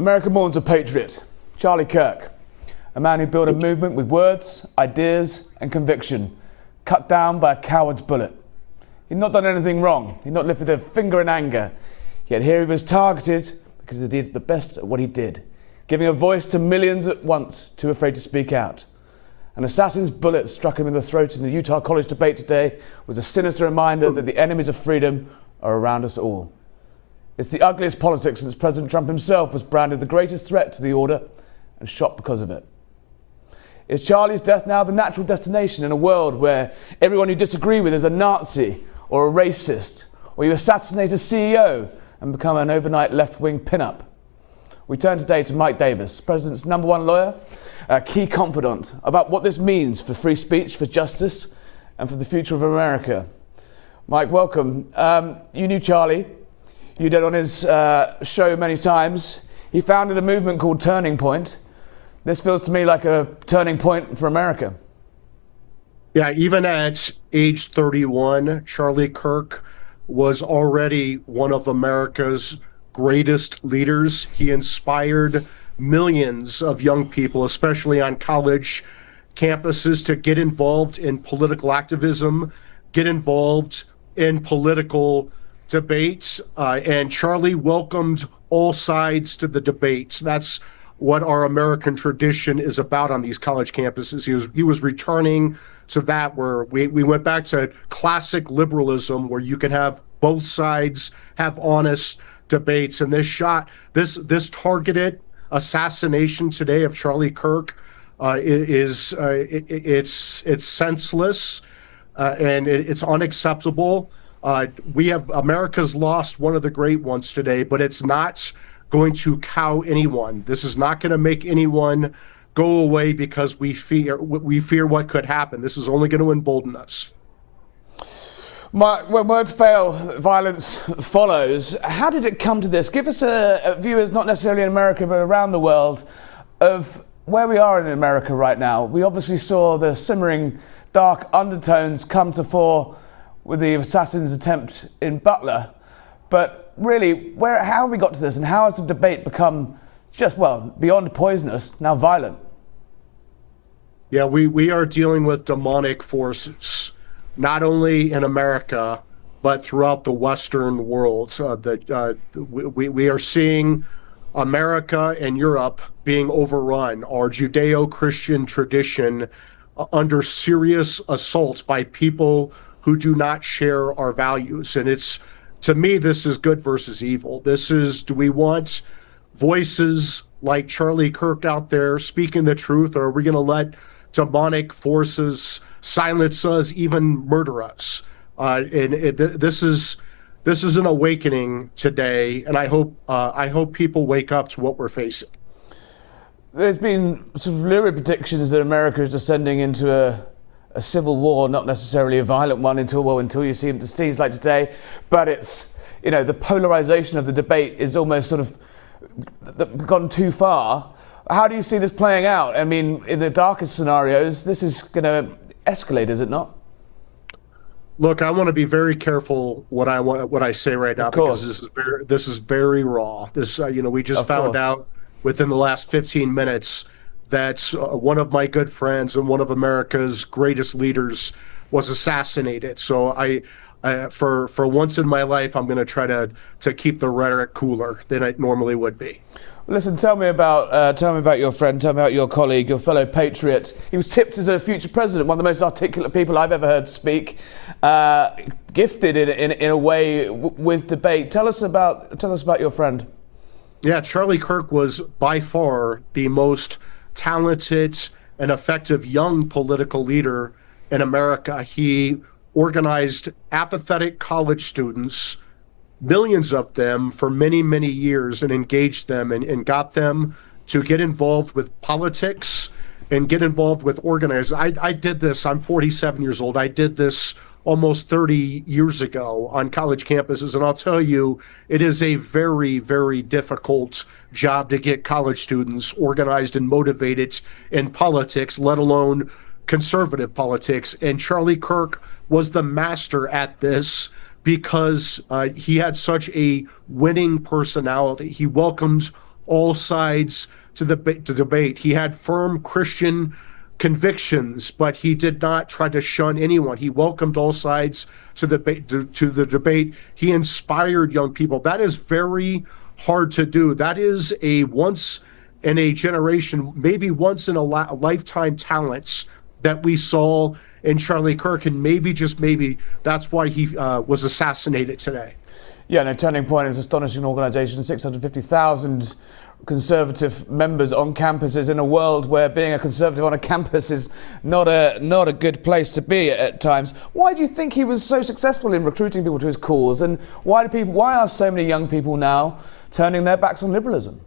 America mourns a patriot, Charlie Kirk, a man who built a movement with words, ideas and conviction, cut down by a coward's bullet. He'd not done anything wrong. He'd not lifted a finger in anger. Yet here he was targeted because he did the best at what he did, giving a voice to millions at once, too afraid to speak out. An assassin's bullet struck him in the throat in the Utah College debate today was a sinister reminder that the enemies of freedom are around us all. It's the ugliest politics since President Trump himself was branded the greatest threat to the order and shot because of it. Is Charlie's death now the natural destination in a world where everyone you disagree with is a Nazi or a racist, or you assassinate a CEO and become an overnight left-wing pin-up? We turn today to Mike Davis, President's #1 lawyer, a key confidant, about what this means for free speech, for justice, and for the future of America. Mike, welcome. You knew Charlie. You did on his show many times. He founded a movement called Turning Point. This feels to me like a turning point for America. Yeah, even at age 31, Charlie Kirk was already one of America's greatest leaders. He inspired millions of young people, especially on college campuses, to get involved in political activism, get involved in political debates. And Charlie welcomed all sides to the debates. That's what our American tradition is about on these college campuses. He was returning to that, where we went back to classic liberalism, where you can have both sides have honest debates. And this targeted assassination today of Charlie Kirk it's senseless and it's unacceptable. America's lost one of the great ones today, but it's not going to cow anyone. This is not going to make anyone go away because we fear what could happen. This is only going to embolden us. When words fail, violence follows. How did it come to this? Give us a view, as not necessarily in America, but around the world, of where we are in America right now. We obviously saw the simmering dark undertones come to fore with the assassin's attempt in Butler. But really, how have we got to this, and how has the debate become just, well, beyond poisonous, now violent? Yeah, we are dealing with demonic forces, not only in America, but throughout the Western world. We are seeing America and Europe being overrun, our Judeo-Christian tradition under serious assault by people who do not share our values. And to me, this is good versus evil. Do we want voices like Charlie Kirk out there speaking the truth, or are we going to let demonic forces silence us, even murder us? This is an awakening today, and I hope people wake up to what we're facing. There's been sort of lurid predictions that America is descending into a civil war, not necessarily a violent one until you see scenes like today. But it's, the polarization of the debate is almost sort of gone too far. How do you see this playing out? I mean, in the darkest scenarios, this is going to escalate, is it not? Look, I want to be very careful what I say right now, because this is very raw. We just found out within the last 15 minutes that one of my good friends and one of America's greatest leaders was assassinated. So for once in my life, I'm going to try to keep the rhetoric cooler than it normally would be. Listen, tell me about your friend, tell me about your colleague, your fellow patriot. He was tipped as a future president, one of the most articulate people I've ever heard speak, gifted in a way with debate. Tell us about your friend. Yeah, Charlie Kirk was by far the most talented and effective young political leader in America. He organized apathetic college students, millions of them, for many, many years, and engaged them and got them to get involved with politics and get involved with organizing. I did this. I'm 47 years old. I did this almost 30 years ago on college campuses, and I'll tell you, it is a very, very difficult job to get college students organized and motivated in politics, let alone conservative politics. And Charlie Kirk was the master at this, because he had such a winning personality. He welcomed all sides to debate. He had firm Christian convictions, but he did not try to shun anyone. He welcomed all sides to the debate. He inspired young people. That is very hard to do. That is a once in a generation, maybe once in a lifetime talents that we saw in Charlie Kirk, and maybe, just maybe, that's why he was assassinated today. Yeah, no, Turning Point is an astonishing organisation, 650,000 conservative members on campuses in a world where being a conservative on a campus is not a good place to be at times. Why do you think he was so successful in recruiting people to his cause, and why are so many young people now turning their backs on liberalism?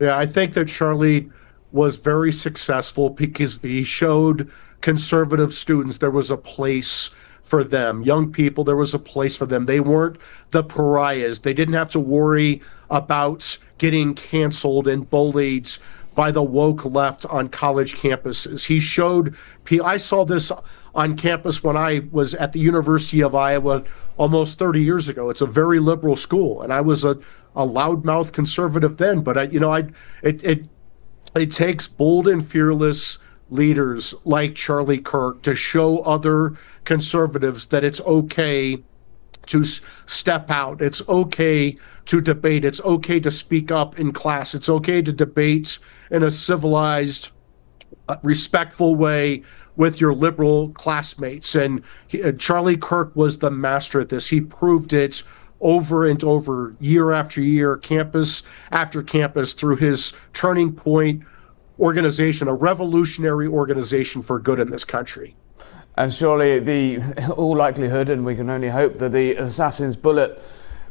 Yeah, I think that Charlie was very successful because he showed conservative students there was a place for them. Young people, there was a place for them. They weren't the pariahs. They didn't have to worry about getting canceled and bullied by the woke left on college campuses. He showed, I saw this on campus when I was at the University of Iowa almost 30 years ago. It's a very liberal school, and I was a loudmouth conservative then, but it takes bold and fearless leaders like Charlie Kirk to show other conservatives that it's okay to step out. It's okay to debate. It's okay to speak up in class. It's okay to debate in a civilized, respectful way with your liberal classmates. And Charlie Kirk was the master at this. He proved it over and over, year after year, campus after campus, through his Turning Point organization, a revolutionary organization for good in this country. And surely all likelihood, and we can only hope, that the assassin's bullet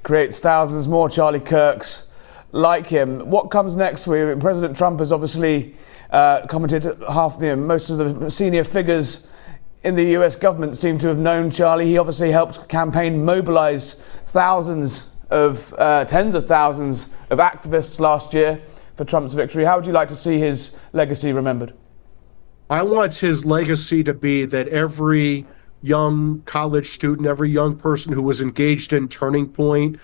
creates thousands more Charlie Kirks like him. What comes next? President Trump has obviously commented. Most of the senior figures in the US government seem to have known Charlie. He obviously helped campaign mobilize tens of thousands of activists last year for Trump's victory. How would you like to see his legacy remembered? I want his legacy to be that every young college student, every young person who was engaged in Turning Point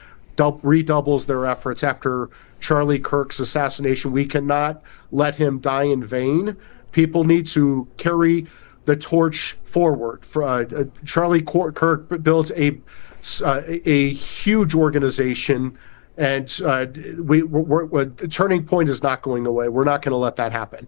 redoubles their efforts after Charlie Kirk's assassination. We cannot let him die in vain. People need to carry the torch forward. Charlie Kirk built a huge organization, and Turning Point is not going away. We're not going to let that happen.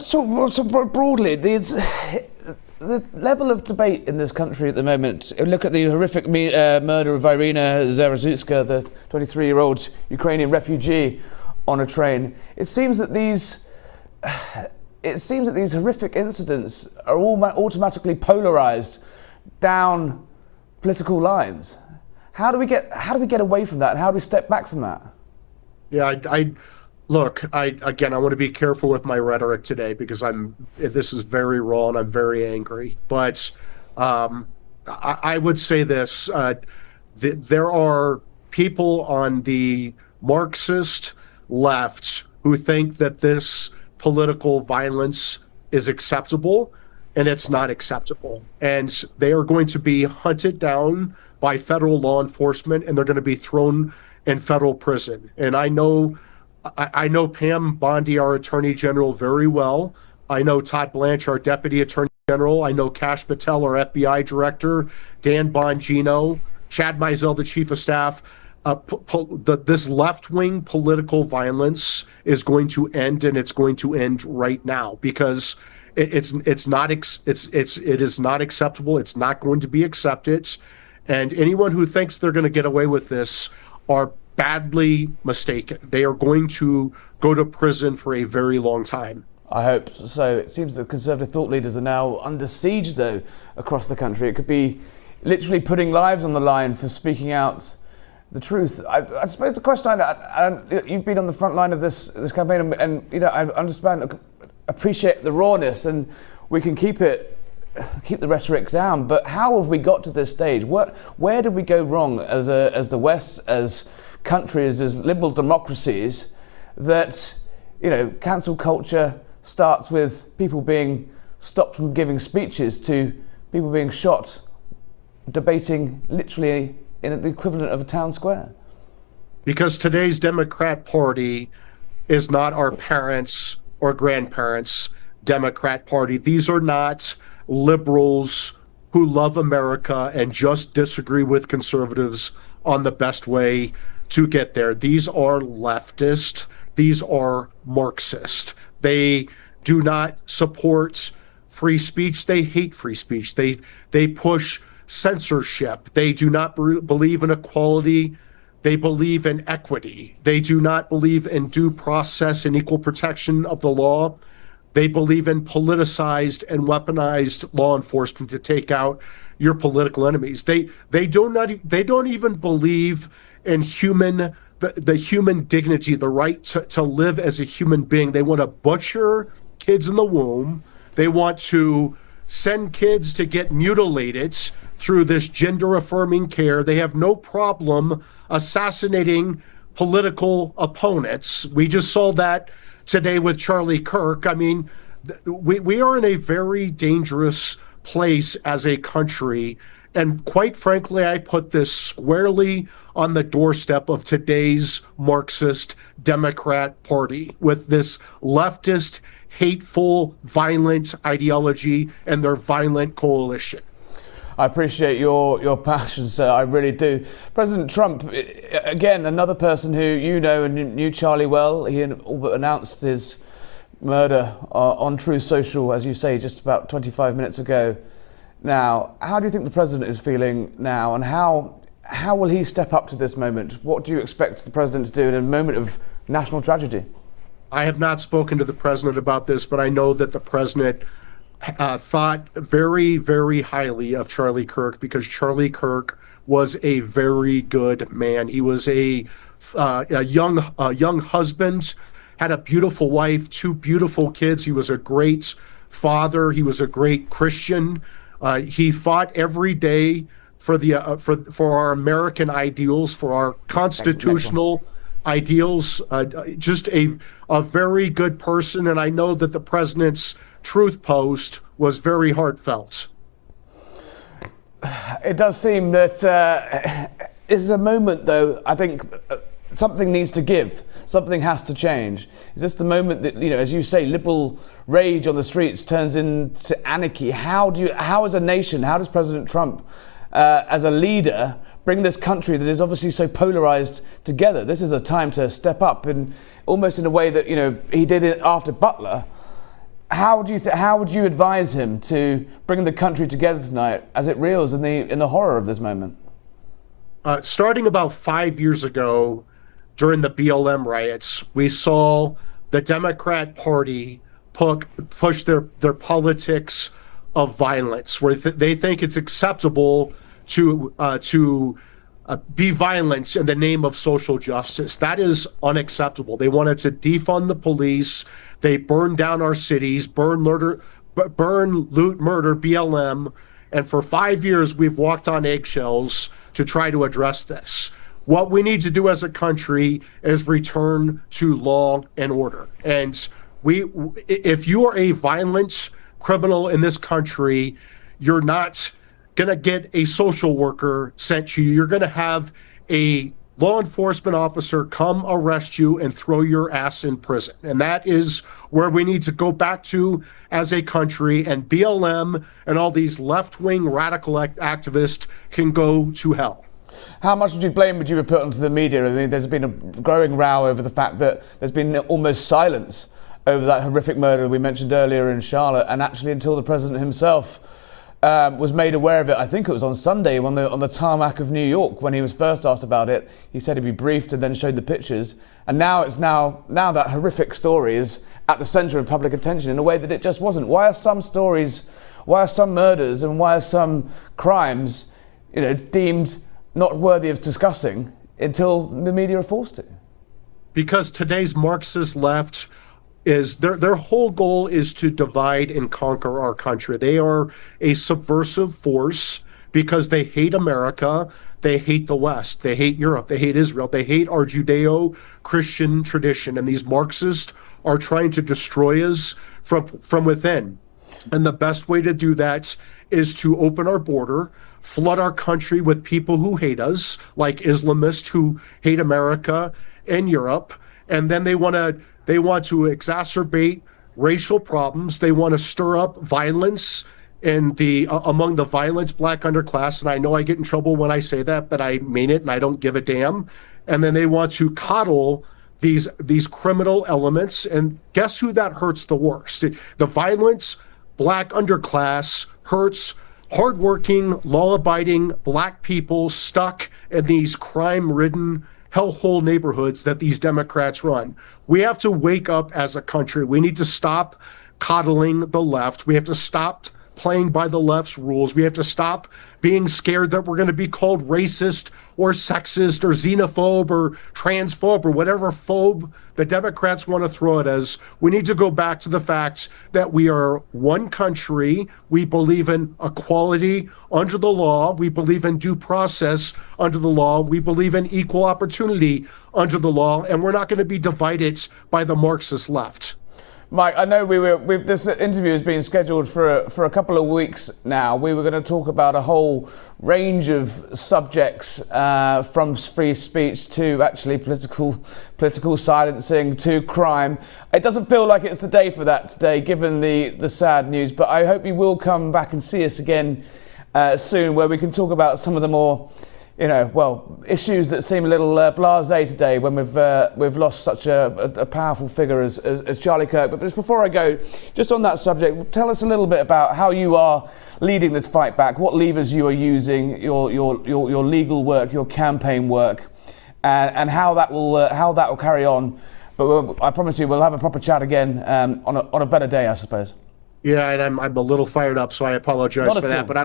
So broadly, the level of debate in this country at the moment, look at the horrific murder of Irina Zarazutska, the 23-year-old Ukrainian refugee on a train. It seems that these horrific incidents are all automatically polarized down political lines. How do we get away from that? And how do we step back from that? Yeah, Look, I want to be careful with my rhetoric today because this is very raw and I'm very angry. But I would say this: there are people on the Marxist left who think that this political violence is acceptable, and it's not acceptable. And they are going to be hunted down by federal law enforcement, and they're going to be thrown in federal prison. And I know Pam Bondi, our Attorney General, very well. I know Todd Blanche, our Deputy Attorney General. I know Kash Patel, our FBI Director, Dan Bongino, Chad Mizell, the Chief of Staff. This left-wing political violence is going to end, and it's going to end right now because it is not acceptable. It's not going to be accepted, and anyone who thinks they're going to get away with this are badly mistaken. They are going to go to prison for a very long time. I hope so. It seems that conservative thought leaders are now under siege, though, across the country. It could be literally putting lives on the line for speaking out the truth. I suppose the question, you've been on the front line of this campaign, and I appreciate the rawness, and we can keep the rhetoric down. But how have we got to this stage? Where did we go wrong as the West, as countries, as liberal democracies, that cancel culture starts with people being stopped from giving speeches to people being shot debating literally in the equivalent of a town square? Because today's Democrat Party is not our parents' or grandparents' Democrat Party. These are not liberals who love America and just disagree with conservatives on the best way to get there. These are leftist. These are Marxist. They do not support free speech. They hate free speech. They push censorship. They do not believe in equality. They believe in equity. They do not believe in due process and equal protection of the law. They believe in politicized and weaponized law enforcement to take out your political enemies. They don't even believe in the human dignity, the right to live as a human being. They want to butcher kids in the womb. They want to send kids to get mutilated through this gender affirming care. They have no problem assassinating political opponents. We just saw that today with Charlie Kirk. I mean, we are in a very dangerous place as a country. And quite frankly, I put this squarely on the doorstep of today's Marxist Democrat Party with this leftist, hateful, violent ideology and their violent coalition. I appreciate your passion, sir. I really do. President Trump, again, another person who you know and knew Charlie well. He announced his murder on Truth Social, as you say, just about 25 minutes ago. Now, how do you think the president is feeling now, and how will he step up to this moment? What do you expect the president to do in a moment of national tragedy? I have not spoken to the president about this, but I know that the president thought very, very highly of Charlie Kirk because Charlie Kirk was a very good man. He was a young husband, had a beautiful wife, two beautiful kids. He was a great father. He was a great Christian. He fought every day for our American ideals, for our constitutional ideals. Just a very good person, and I know that the president's Truth post was very heartfelt. It does seem that this is a moment, though, I think something needs to give. Something has to change. Is this the moment that, as you say, liberal rage on the streets turns into anarchy? How as a nation, how does President Trump, as a leader, bring this country that is obviously so polarized together? This is a time to step up, and almost in a way that, he did it after Butler. How would you advise him to bring the country together tonight as it reels in the horror of this moment? Starting about 5 years ago, during the BLM riots, we saw the Democrat Party push their politics of violence, where they think it's acceptable to be violent in the name of social justice. That is unacceptable. They wanted to defund the police. They burned down our cities, burn, loot, murder, BLM. And for 5 years, we've walked on eggshells to try to address this. What we need to do as a country is return to law and order. And if you are a violent criminal in this country, you're not going to get a social worker sent to you. You're going to have a law enforcement officer come arrest you and throw your ass in prison. And that is where we need to go back to as a country, and BLM and all these left-wing radical activists can go to hell. How much would you put onto the media? I mean, there's been a growing row over the fact that there's been almost silence over that horrific murder we mentioned earlier in Charlotte, and actually until the president himself was made aware of it. I think it was on Sunday on the tarmac of New York when he was first asked about it. He said he'd be briefed and then showed the pictures. And now that horrific story is at the centre of public attention in a way that it just wasn't. Why are some stories, why are some murders, and why are some crimes, deemed not worthy of discussing until the media are forced to? Because today's Marxist left is their whole goal is to divide and conquer our country. They are a subversive force because they hate America, they hate the West, they hate Europe, they hate Israel, they hate our Judeo-Christian tradition, and these Marxists are trying to destroy us from within. And the best way to do that is to open our border flood our country with people who hate us, like Islamists who hate America and Europe, and then they want to exacerbate racial problems. They want to stir up violence in the among the violent black underclass. And I know I get in trouble when I say that, but I mean it, and I don't give a damn. And then they want to coddle these criminal elements. And guess who that hurts the worst? The violence black underclass hurts hardworking, law-abiding black people stuck in these crime-ridden hellhole neighborhoods that these Democrats run. We have to wake up as a country. We need to stop coddling the left. We have to stop playing by the left's rules. We have to stop being scared that we're going to be called racist or sexist or xenophobe or transphobe or whatever phobe the Democrats want to throw at us. We need to go back to the facts that we are one country. We believe in equality under the law. We believe in due process under the law. We believe in equal opportunity under the law. And we're not going to be divided by the Marxist left. Mike, I know this interview has been scheduled for a couple of weeks now. We were going to talk about a whole range of subjects, from free speech to actually political silencing to crime. It doesn't feel like it's the day for that today, given the sad news. But I hope you will come back and see us again soon, where we can talk about some of the more, issues that seem a little blasé today when we've lost such a powerful figure as Charlie Kirk. But just before I go, just on that subject, tell us a little bit about how you are leading this fight back, what levers you are using, your legal work, your campaign work, and how that will carry on. But I promise you, we'll have a proper chat again on a better day, I suppose. Yeah, and I'm a little fired up, so I apologize for that. But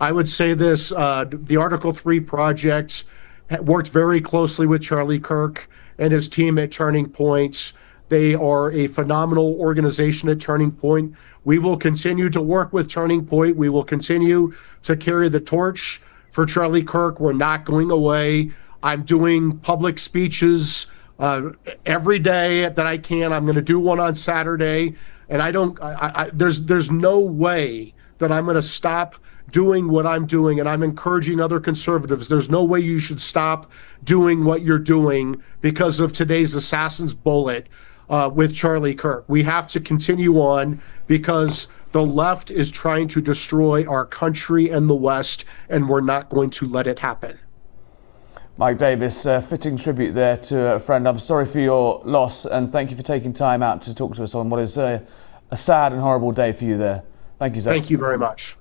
I would say this, the Article 3 project worked very closely with Charlie Kirk and his team at Turning Point. They are a phenomenal organization at Turning Point. We will continue to work with Turning Point. We will continue to carry the torch for Charlie Kirk. We're not going away. I'm doing public speeches every day that I can. I'm going to do one on Saturday. And there's no way that I'm going to stop doing what I'm doing, and I'm encouraging other conservatives. There's no way you should stop doing what you're doing because of today's assassin's bullet with Charlie Kirk. We have to continue on because the left is trying to destroy our country and the West, and we're not going to let it happen. Mike Davis, fitting tribute there to a friend. I'm sorry for your loss, and thank you for taking time out to talk to us on what is a sad and horrible day for you there. Thank you, sir. Thank you very much.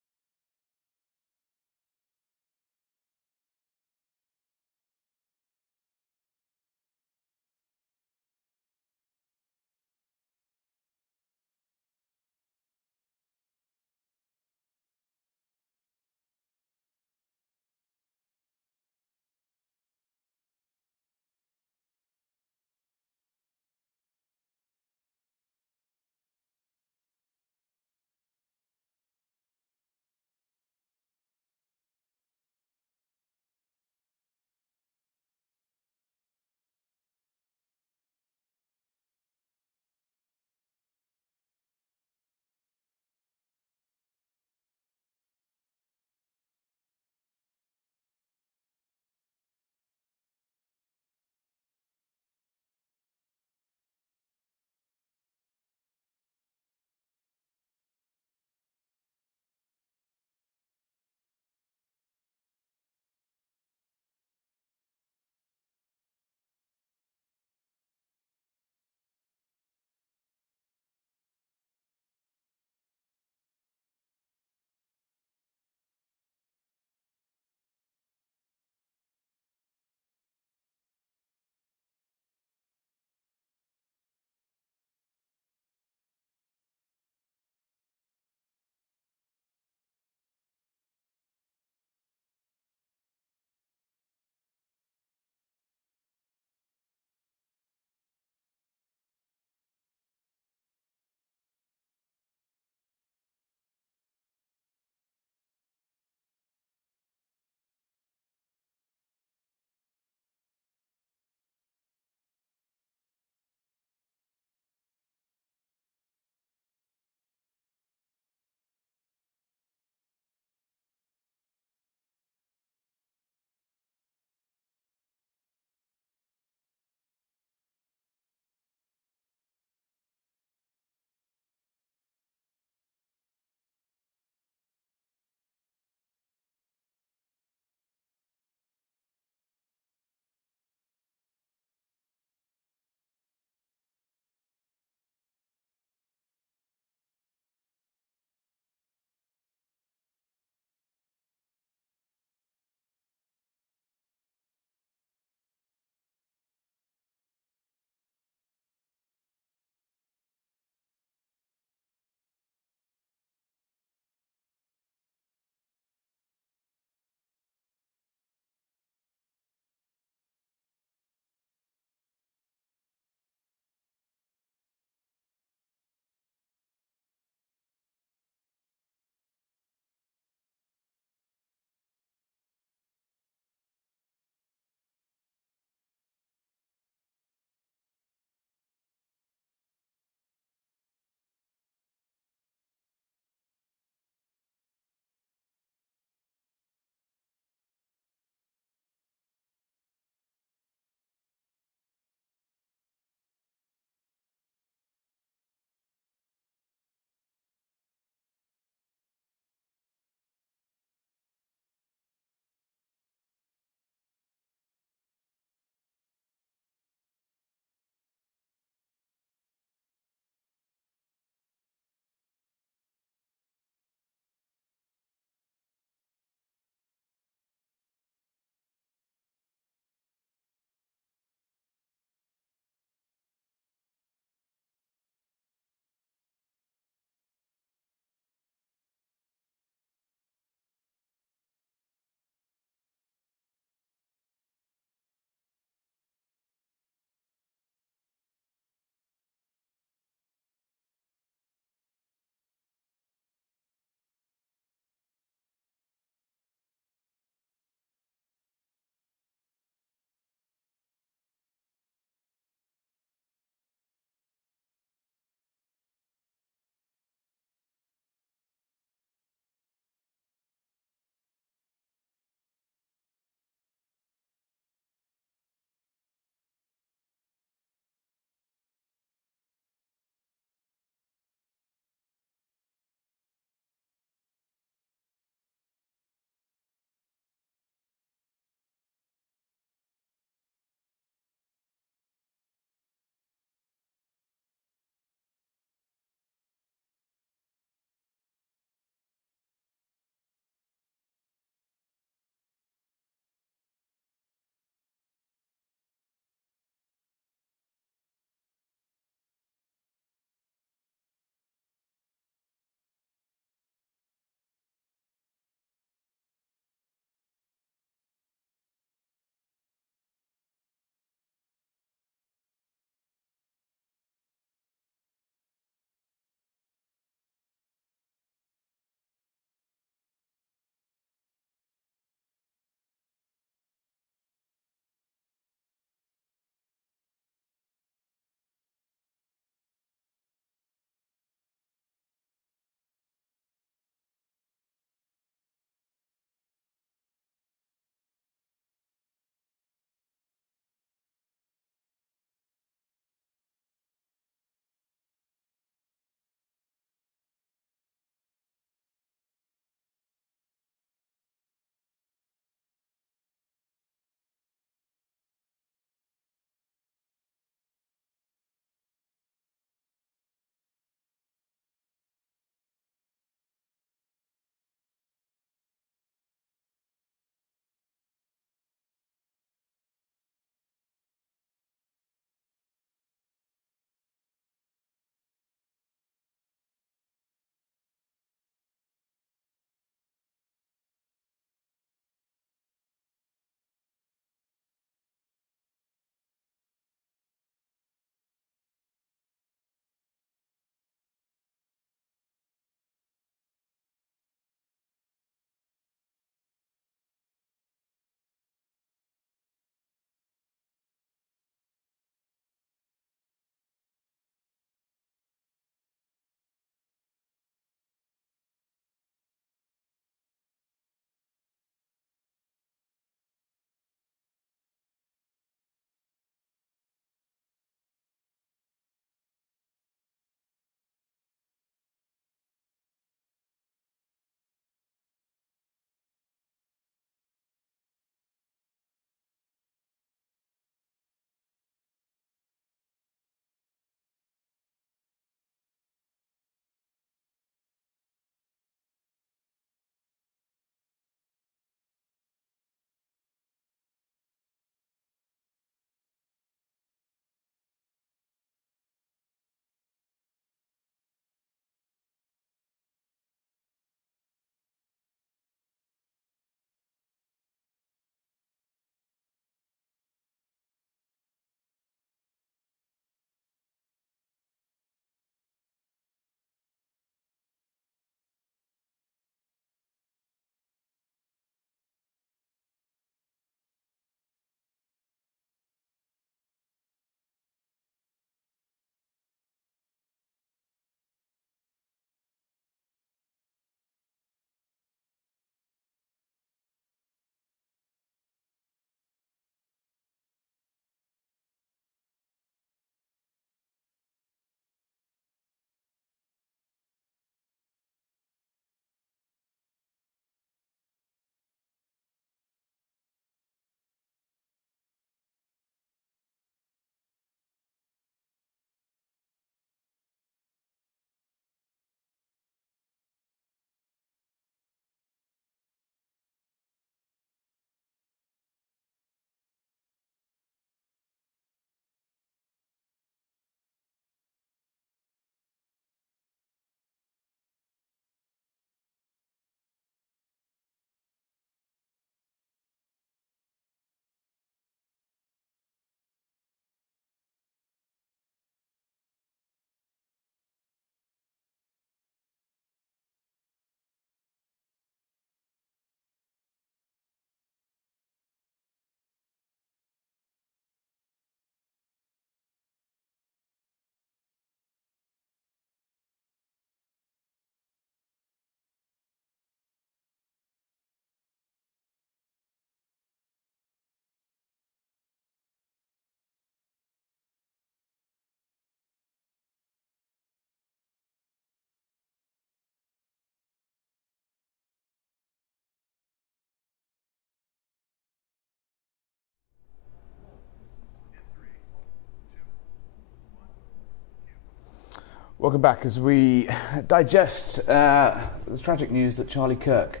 Welcome back as we digest the tragic news that Charlie Kirk,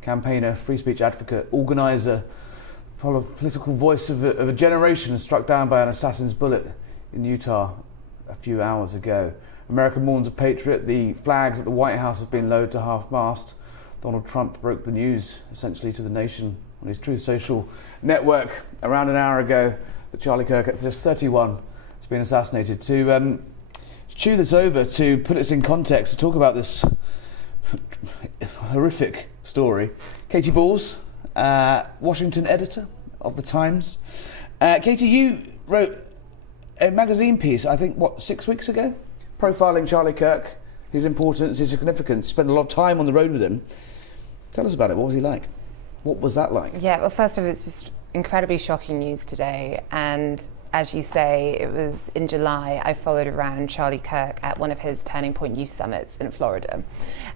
campaigner, free speech advocate, organiser, political voice of a generation, was struck down by an assassin's bullet in Utah a few hours ago. America mourns a patriot. The flags at the White House have been lowered to half-mast. Donald Trump broke the news essentially to the nation on his Truth Social network around an hour ago that Charlie Kirk, at just 31, has been assassinated. To chew this over, to put this in context, to talk about this horrific story, Katie Balls, Washington editor of The Times. Katie, you wrote a magazine piece, I think, 6 weeks ago, profiling Charlie Kirk, his importance, his significance. Spent a lot of time on the road with him. Tell us about it. What was he like? What was that like? Yeah, well, first of all, it's just incredibly shocking news today. And as you say, it was in July, I followed around Charlie Kirk at one of his Turning Point Youth Summits in Florida.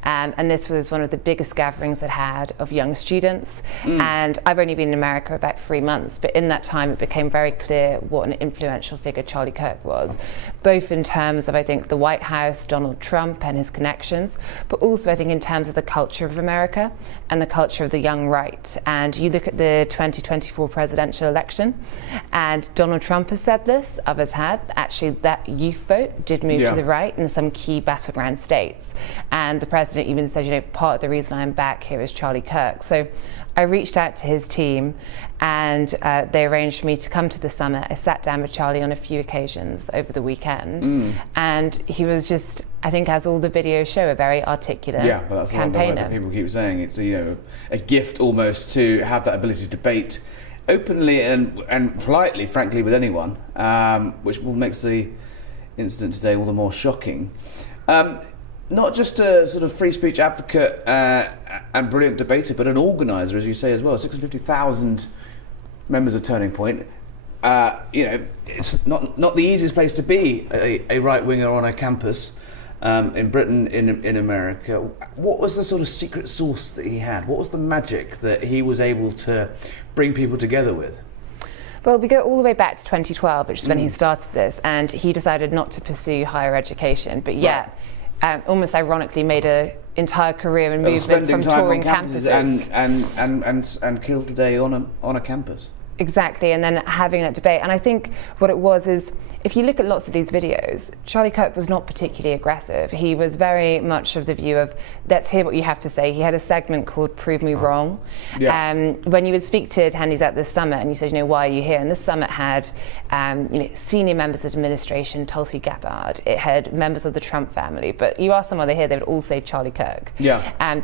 And this was one of the biggest gatherings it had of young students. And I've only been in America about 3 months, but in that time it became very clear what an influential figure Charlie Kirk was, both in terms of, I think, the White House, Donald Trump and his connections, but also I think in terms of the culture of America and the culture of the young right. And you look at the 2024 presidential election, and Donald Trump has said this, others had, actually that youth vote did move to the right in some key battleground states. And the president even said, you know, part of the reason I'm back here is Charlie Kirk. So I reached out to his team and they arranged for me to come to the summit. I sat down with Charlie on a few occasions over the weekend and he was just, I think, as all the videos show, a very articulate Yeah, but that's campaigner. the word that people keep saying. It's a gift almost to have that ability to debate openly and politely, frankly, with anyone, which makes the incident today all the more shocking. Not just a sort of free speech advocate and brilliant debater, but an organiser, as you say as well. 650,000 members of Turning Point. It's not the easiest place to be a right winger on a campus in Britain, in America. What was the sort of secret sauce that he had? What was the magic that he was able to bring people together with? Well, we go all the way back to 2012, which is when he started this, and he decided not to pursue higher education, but yet almost ironically made an entire career and movement from touring campuses and killed a day on a campus. Exactly, and then having that debate. And I think what it was is, if you look at lots of these videos, Charlie Kirk was not particularly aggressive. He was very much of the view of, let's hear what you have to say. He had a segment called Prove Me Wrong. When you would speak to attendees at this summit and you said, why are you here? And this summit had senior members of the administration, Tulsi Gabbard. It had members of the Trump family. But you ask them why they're here, they would all say Charlie Kirk.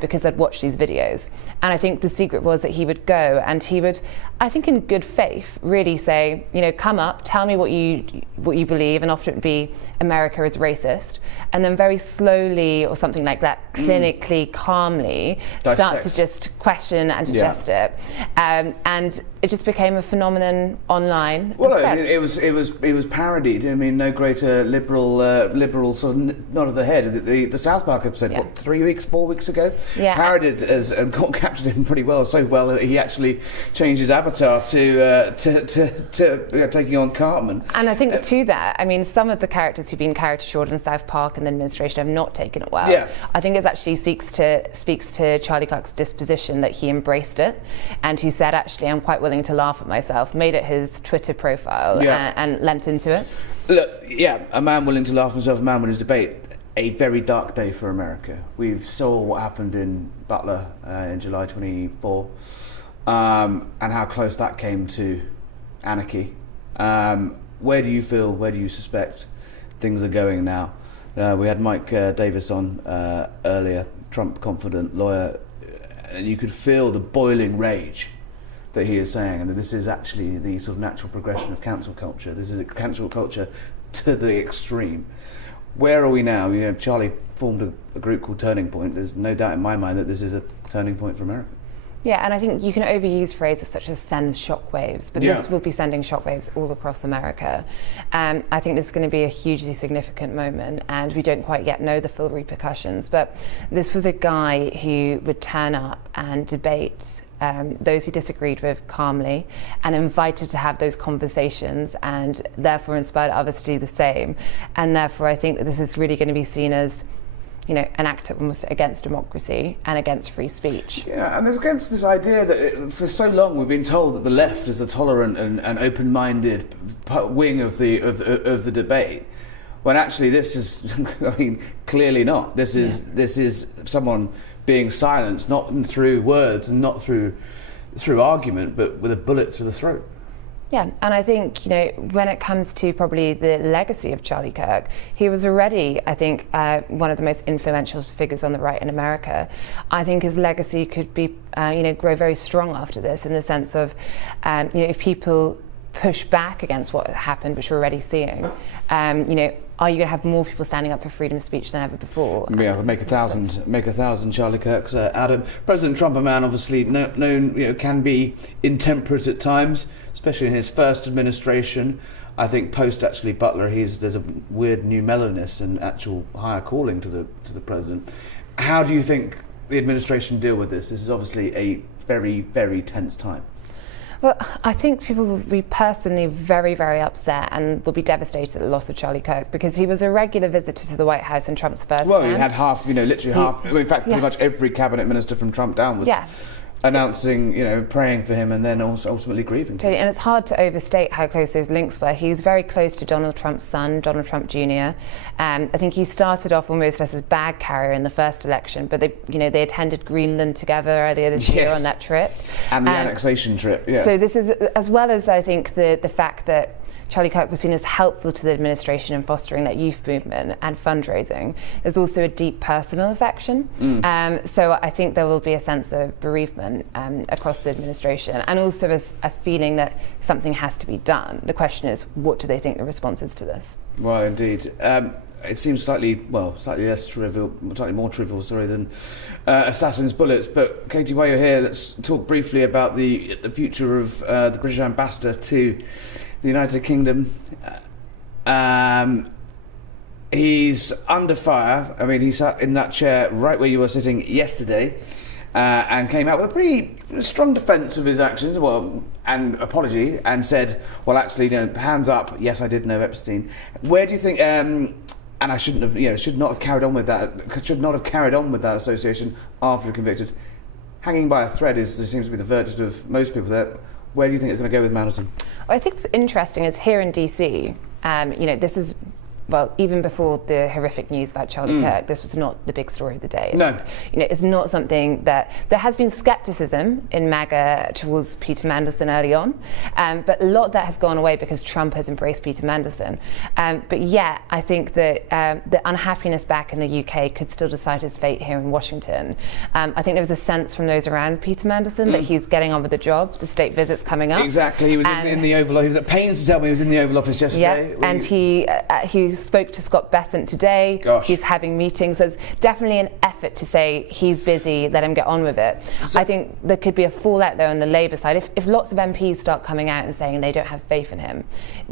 Because they'd watched these videos. And I think the secret was that he would go and he would, I think in good faith, really say, come up, tell me what you believe, and often it would be America is racist, and then very slowly or something like that, clinically, calmly start to just question and digest it, and it just became a phenomenon online. Well, I mean, it was parodied. I mean, no greater liberal sort of nod of the head. The South Park episode, 4 weeks ago, parodied as and captured him pretty well, so well that he actually changed his avatar to taking on Cartman. And I think to that, I mean, some of the characters who've been caricatured in South Park and the administration have not taken it well. I think it actually speaks to Charlie Kirk's disposition that he embraced it, and he said, actually, I'm quite willing to laugh at myself, made it his Twitter profile and lent into it. Look, a man willing to laugh at himself, a man willing to debate. A very dark day for America. We saw what happened in Butler in July 24, and how close that came to anarchy. Where do you suspect things are going now? We had Mike Davis on earlier, Trump confidant lawyer, and you could feel the boiling rage that he is saying, and that this is actually the sort of natural progression of cancel culture. This is a cancel culture to the extreme. Where are we now? Charlie formed a group called Turning Point. There's no doubt in my mind that this is a turning point for America. Yeah, and I think you can overuse phrases such as sends shockwaves, but this will be sending shockwaves all across America. I think this is going to be a hugely significant moment, and we don't quite yet know the full repercussions, but this was a guy who would turn up and debate those he disagreed with calmly and invited to have those conversations, and therefore inspired others to do the same. And therefore I think that this is really going to be seen as, you know, an act almost against democracy and against free speech. Yeah, and there's against this idea that for so long we've been told that the left is the tolerant and open-minded wing of the debate, when actually this is, I mean, clearly not. This is someone being silenced, not through words and not through argument, but with a bullet through the throat. Yeah, and I think, you know, when it comes to probably the legacy of Charlie Kirk, he was already, I think, one of the most influential figures on the right in America. I think his legacy could be, you know, grow very strong after this, in the sense of, you know, if people push back against what happened, which we're already seeing, you know, are you going to have more people standing up for freedom of speech than ever before? Yeah, make a thousand Charlie Kirks out of President Trump. A man obviously known, you know, can be intemperate at times, especially in his first administration. I think post actually Butler, there's a weird new mellowness and actual higher calling to the president. How do you think the administration deal with this? This is obviously a very, very tense time. Well, I think people will be personally very, very upset and will be devastated at the loss of Charlie Kirk, because he was a regular visitor to the White House in Trump's first Well, term. he had half, you know, literally half, in fact, pretty much every cabinet minister from Trump downwards. Yeah. Announcing, you know, praying for him and then also ultimately grieving. Totally, and it's hard to overstate how close those links were. He was very close to Donald Trump's son, Donald Trump Jr. I think he started off almost as his bag carrier in the first election, but they attended Greenland together earlier this year on that trip. And the annexation trip, yeah. So this is, as well as I think the fact that Charlie Kirk was seen as helpful to the administration in fostering that youth movement and fundraising. There's also a deep personal affection. So I think there will be a sense of bereavement across the administration, and also a feeling that something has to be done. The question is, what do they think the response is to this? Well, indeed. It seems slightly less trivial, slightly more trivial, than Assassin's Bullets. But Katie, while you're here, let's talk briefly about the future of the British ambassador to the United Kingdom. He's under fire. I mean, he sat in that chair right where you were sitting yesterday, and came out with a pretty strong defence of his actions, and apology, and said, well, actually, you know, hands up, yes, I did know Epstein. Where do you think, and I should not have carried on with that association after convicted. Hanging by a thread seems to be the verdict of most people there. Where do you think it's going to go with Mandelson? Well, I think what's interesting is here in DC, this is, well, even before the horrific news about Charlie Kirk, this was not the big story of the day. No. It's not something that, there has been skepticism in MAGA towards Peter Mandelson early on, but a lot of that has gone away because Trump has embraced Peter Mandelson. But yeah, I think that the unhappiness back in the UK could still decide his fate here in Washington. I think there was a sense from those around Peter Mandelson that he's getting on with the job, the state visit's coming up. Exactly, he was in the Oval Office. He was at pains to tell me he was in the Oval Office yesterday. Yeah, and he spoke to Scott Bessent today. Gosh. He's having meetings. There's definitely an effort to say he's busy, let him get on with it. I think there could be a fallout though on the Labour side. If lots of MPs start coming out and saying they don't have faith in him,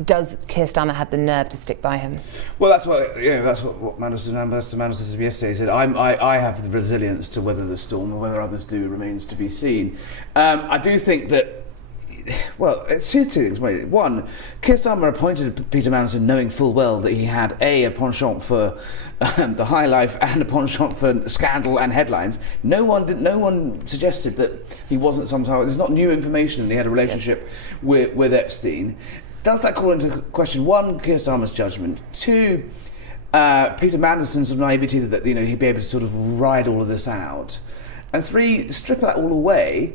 does Keir Starmer have the nerve to stick by him? Well, that's what Ambassador Mandelson said yesterday. He said, I have the resilience to weather the storm, and whether others do remains to be seen. I do think that, well, it's two things. One, Keir Starmer appointed Peter Mandelson knowing full well that he had a penchant for the high life and a penchant for scandal and headlines. No one suggested that he wasn't somehow. There's not new information that he had a relationship with Epstein. Does that call into question, one, Keir Starmer's judgment, two, Peter Mandelson's sort of naivety that he'd be able to sort of ride all of this out, and three, strip that all away.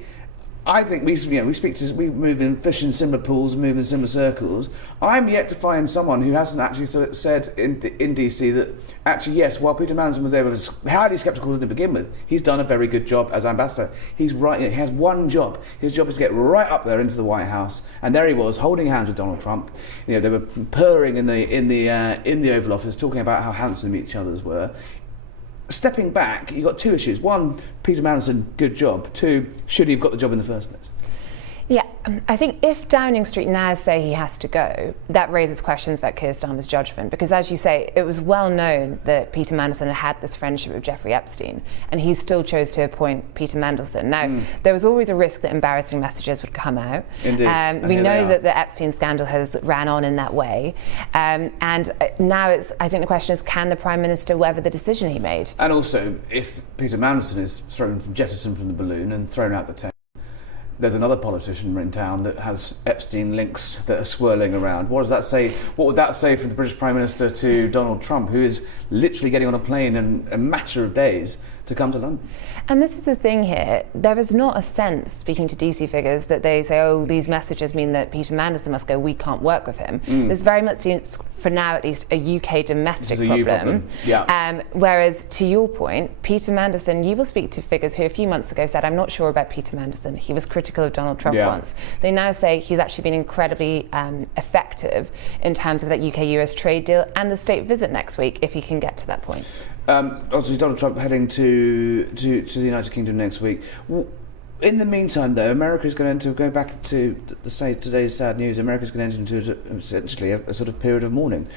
I think we move in fish in similar pools, move in similar circles. I'm yet to find someone who hasn't actually said in DC that actually, yes, while Peter Mandelson was there, was highly sceptical to begin with, he's done a very good job as ambassador. He's right. He has one job. His job is to get right up there into the White House, and there he was holding hands with Donald Trump. They were purring in the Oval Office, talking about how handsome each other's were. Stepping back, you've got two issues. One, Peter Mandelson, good job. Two, should he have got the job in the first place? Yeah, I think if Downing Street now say he has to go, that raises questions about Keir Starmer's judgment, because as you say, it was well known that Peter Mandelson had this friendship with Jeffrey Epstein, and he still chose to appoint Peter Mandelson. Now, there was always a risk that embarrassing messages would come out. Indeed. We know that the Epstein scandal has ran on in that way, and now I think the question is, can the Prime Minister weather the decision he made? And also, if Peter Mandelson is jettisoned from the balloon and thrown out the tent, there's another politician in town that has Epstein links that are swirling around. What does that say? What would that say for the British Prime Minister to Donald Trump, who is literally getting on a plane in a matter of days to come to London? And this is the thing here. There is not a sense, speaking to DC figures, that they say, oh, these messages mean that Peter Mandelson must go, we can't work with him. There's very much, for now at least, a UK domestic problem. Yeah. Whereas, to your point, Peter Mandelson, you will speak to figures who a few months ago said, I'm not sure about Peter Mandelson. He was critical of Donald Trump once. They now say he's actually been incredibly effective in terms of that UK-US trade deal and the state visit next week, if he can get to that point. Obviously, Donald Trump heading to the United Kingdom next week. In the meantime, though, America is going to go back to today's sad news. America is going to enter into essentially a sort of period of mourning.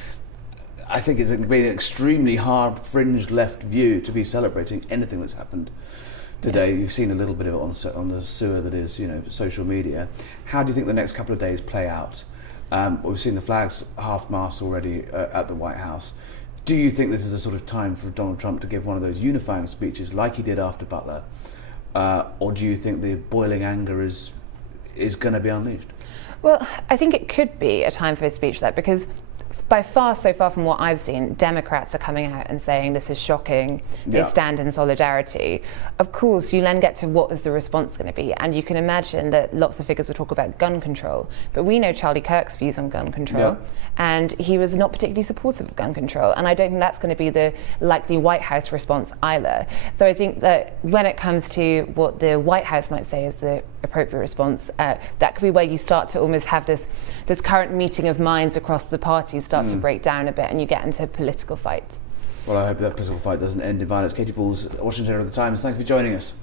I think it's going to be an extremely hard, fringed left view to be celebrating anything that's happened today. Yeah. You've seen a little bit of it on the sewer that is, social media. How do you think the next couple of days play out? We've seen the flags half-mast already at the White House. Do you think this is a sort of time for Donald Trump to give one of those unifying speeches like he did after Butler? Or do you think the boiling anger is going to be unleashed? Well, I think it could be a time for a speech like that, because so far from what I've seen, Democrats are coming out and saying this is shocking, they stand in solidarity. Of course, you then get to what is the response going to be, and you can imagine that lots of figures will talk about gun control, but we know Charlie Kirk's views on gun control, and he was not particularly supportive of gun control, and I don't think that's going to be the likely White House response either. So I think that when it comes to what the White House might say is the appropriate response, that could be where you start to almost have this current meeting of minds across the parties start to break down a bit, and you get into a political fight. Well, I hope that political fight doesn't end in violence. Katie Balls, Washington of the Times, thanks for joining us.